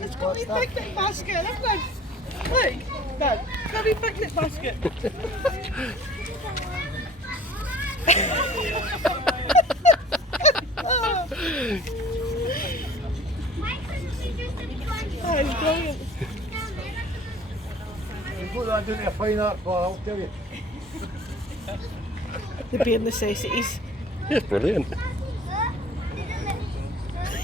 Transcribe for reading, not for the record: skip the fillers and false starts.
It's got me picnic basket. Look, Dad. Look, Dad. It's got me picnic basket. Oh, it's brilliant. You've got that doing a fine art bar, I'll tell you. The bare necessities. It's brilliant.